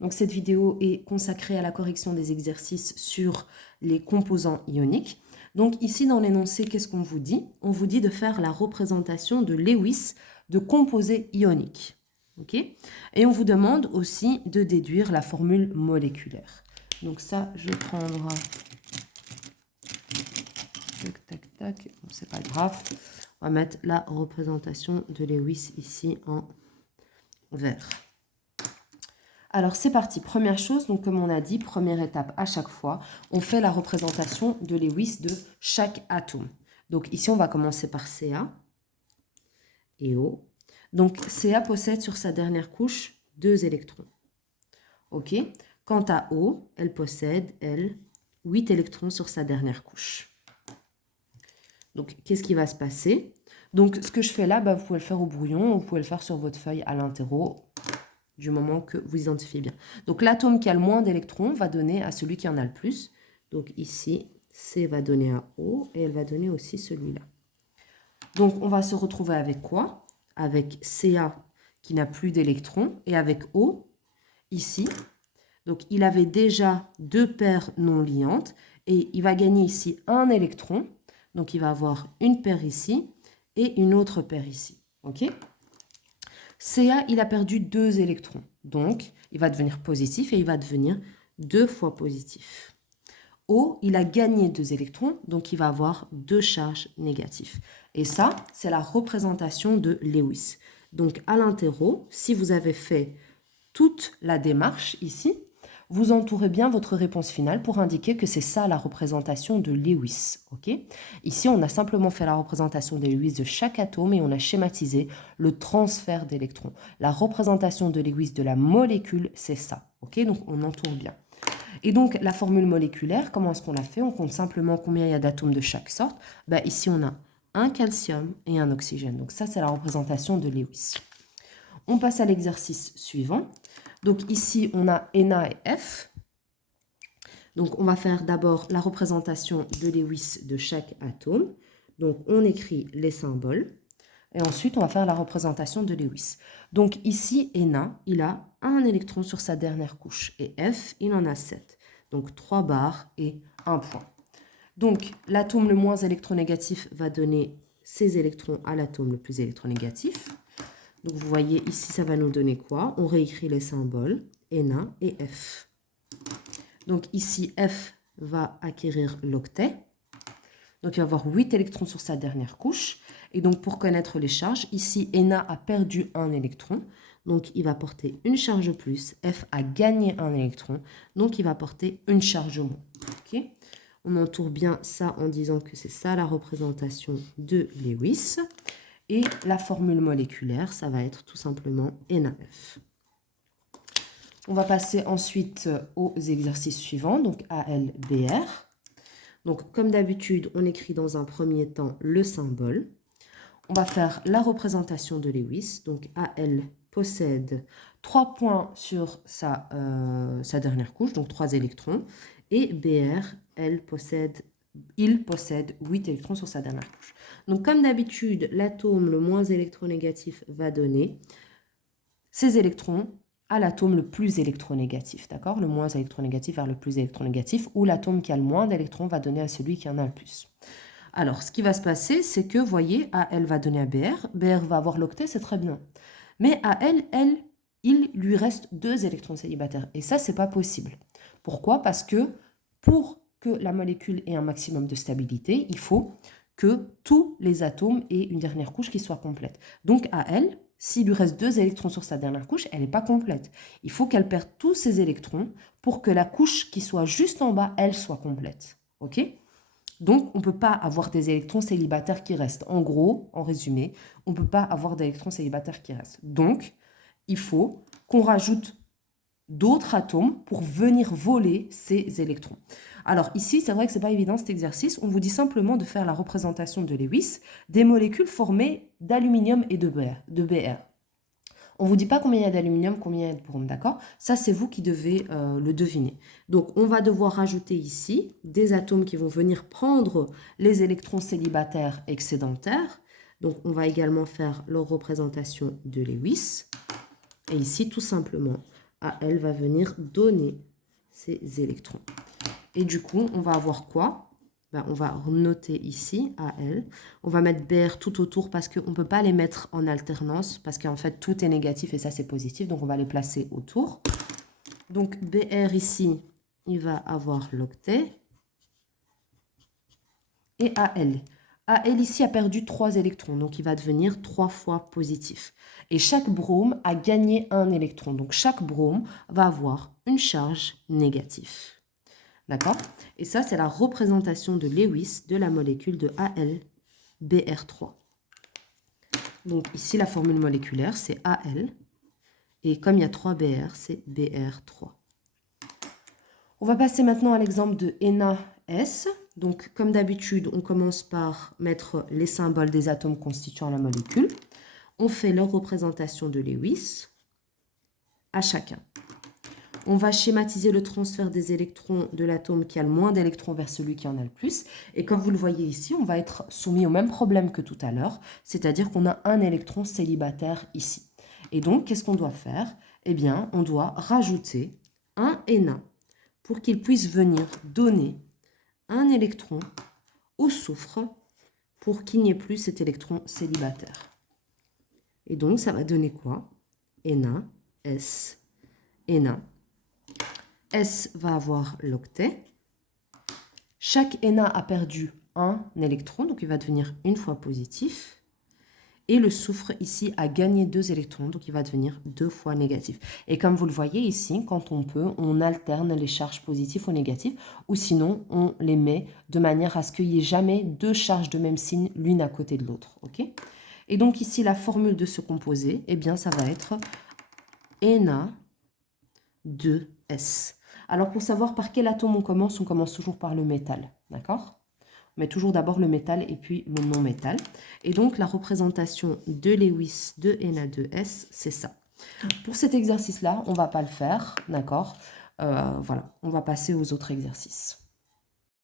Donc cette vidéo est consacrée à la correction des exercices sur les composants ioniques. Donc ici dans l'énoncé, qu'est-ce qu'on vous dit? On vous dit de faire la représentation de Lewis de composés ioniques. Ok? Et on vous demande aussi de déduire la formule moléculaire. Donc ça, je vais prendre... Tac, tac, tac. Bon, c'est pas grave. On va mettre la représentation de Lewis ici en vert. Alors c'est parti, première chose, donc comme on a dit, première étape à chaque fois, on fait la représentation de Lewis de chaque atome. Donc ici on va commencer par Ca et O. Donc Ca possède sur sa dernière couche 2 électrons. Ok. Quant à O, elle possède, elle, 8 électrons sur sa dernière couche. Donc qu'est-ce qui va se passer? Donc ce que je fais là, vous pouvez le faire au brouillon, ou vous pouvez le faire sur votre feuille à l'interro, du moment que vous identifiez bien. Donc l'atome qui a le moins d'électrons va donner à celui qui en a le plus. Donc ici, C va donner à O et elle va donner aussi celui-là. Donc on va se retrouver avec quoi? Avec Ca qui n'a plus d'électrons et avec O ici. Donc il avait déjà 2 paires non liantes et il va gagner ici un électron. Donc il va avoir une paire ici et une autre paire ici. Ok? Ca, il a perdu 2 électrons. Donc, il va devenir positif et il va devenir 2 fois positif. O, il a gagné 2 électrons, donc il va avoir 2 charges négatives. Et ça, c'est la représentation de Lewis. Donc, à l'interro, si vous avez fait toute la démarche ici, vous entourez bien votre réponse finale pour indiquer que c'est ça la représentation de Lewis. Okay? Ici, on a simplement fait la représentation de Lewis de chaque atome et on a schématisé le transfert d'électrons. La représentation de Lewis de la molécule, c'est ça. Okay? Donc, on entoure bien. Et donc, la formule moléculaire, comment est-ce qu'on la fait? On compte simplement combien il y a d'atomes de chaque sorte. Ici, on a un calcium et un oxygène. Donc, ça, c'est la représentation de Lewis. On passe à l'exercice suivant. Donc ici, on a Na et F. Donc on va faire d'abord la représentation de Lewis de chaque atome. Donc on écrit les symboles. Et ensuite, on va faire la représentation de Lewis. Donc ici, Na, il a un électron sur sa dernière couche. Et F, il en a 7. Donc 3 barres et 1 point. Donc l'atome le moins électronégatif va donner ses électrons à l'atome le plus électronégatif. Donc, vous voyez, ici, ça va nous donner quoi? On réécrit les symboles, Na et F. Donc, ici, F va acquérir l'octet. Donc, il va avoir 8 électrons sur sa dernière couche. Et donc, pour connaître les charges, ici, Na a perdu un électron. Donc, il va porter une charge plus. F a gagné un électron. Donc, il va porter une charge moins. Okay? On entoure bien ça en disant que c'est ça la représentation de Lewis. Et la formule moléculaire, ça va être tout simplement NaF. On va passer ensuite aux exercices suivants, donc AlBr. Donc comme d'habitude, on écrit dans un premier temps le symbole. On va faire la représentation de Lewis. Donc Al possède 3 points sur sa dernière couche, donc 3 électrons. Et Br, il possède 8 électrons sur sa dernière couche. Donc, comme d'habitude, l'atome le moins électronégatif va donner ses électrons à l'atome le plus électronégatif, d'accord? Le moins électronégatif vers le plus électronégatif, ou l'atome qui a le moins d'électrons va donner à celui qui en a le plus. Alors, ce qui va se passer, c'est que, vous voyez, Al va donner à Br, Br va avoir l'octet, c'est très bien. Mais à il lui reste 2 électrons célibataires, et ça, c'est pas possible. Pourquoi? Parce que pour que la molécule ait un maximum de stabilité, il faut que tous les atomes aient une dernière couche qui soit complète. Donc à elle, s'il lui reste 2 électrons sur sa dernière couche, elle n'est pas complète. Il faut qu'elle perde tous ses électrons pour que la couche qui soit juste en bas, elle soit complète. Ok? Donc, on ne peut pas avoir des électrons célibataires qui restent. En gros, en résumé, on ne peut pas avoir d'électrons célibataires qui restent. Donc, il faut qu'on rajoute d'autres atomes pour venir voler ces électrons. Alors ici, c'est vrai que ce n'est pas évident cet exercice. On vous dit simplement de faire la représentation de Lewis des molécules formées d'aluminium et de Br. On ne vous dit pas combien il y a d'aluminium, combien il y a de brome, d'accord? Ça, c'est vous qui devez le deviner. Donc, on va devoir rajouter ici des atomes qui vont venir prendre les électrons célibataires excédentaires. Donc, on va également faire leur représentation de Lewis. Et ici, tout simplement, AL va venir donner ces électrons. Et du coup, on va avoir quoi? Ben, on va noter ici AL. On va mettre BR tout autour parce qu'on ne peut pas les mettre en alternance parce qu'en fait, tout est négatif et ça, c'est positif. Donc, on va les placer autour. Donc, BR ici, il va avoir l'octet. Et AL. AL ici a perdu 3 électrons, donc il va devenir 3 fois positif. Et chaque brome a gagné un électron. Donc chaque brome va avoir une charge négative. D'accord? Et ça, c'est la représentation de Lewis de la molécule de AlBr3. Donc ici, la formule moléculaire, c'est Al. Et comme il y a 3 Br, c'est Br3. On va passer maintenant à l'exemple de NaS. Donc, comme d'habitude, on commence par mettre les symboles des atomes constituant la molécule. On fait leur représentation de Lewis à chacun. On va schématiser le transfert des électrons de l'atome qui a le moins d'électrons vers celui qui en a le plus. Et comme vous le voyez ici, on va être soumis au même problème que tout à l'heure, c'est-à-dire qu'on a un électron célibataire ici. Et donc, qu'est-ce qu'on doit faire? Eh bien, on doit rajouter un Na pour qu'il puisse venir donner un électron au soufre pour qu'il n'y ait plus cet électron célibataire. Et donc, ça va donner quoi? Na, S, Na. S va avoir l'octet. Chaque Na a perdu un électron, donc il va devenir une fois positif. Et le soufre ici a gagné 2 électrons, donc il va devenir 2 fois négatif. Et comme vous le voyez ici, quand on peut, on alterne les charges positives ou négatives, ou sinon on les met de manière à ce qu'il n'y ait jamais 2 charges de même signe l'une à côté de l'autre. Okay? Et donc ici, la formule de ce composé, eh bien ça va être Na2S. Alors pour savoir par quel atome on commence toujours par le métal, d'accord ? On met toujours d'abord le métal et puis le non-métal. Et donc, la représentation de Lewis de Na2S, c'est ça. Pour cet exercice-là, on ne va pas le faire, d'accord ? Voilà, on va passer aux autres exercices.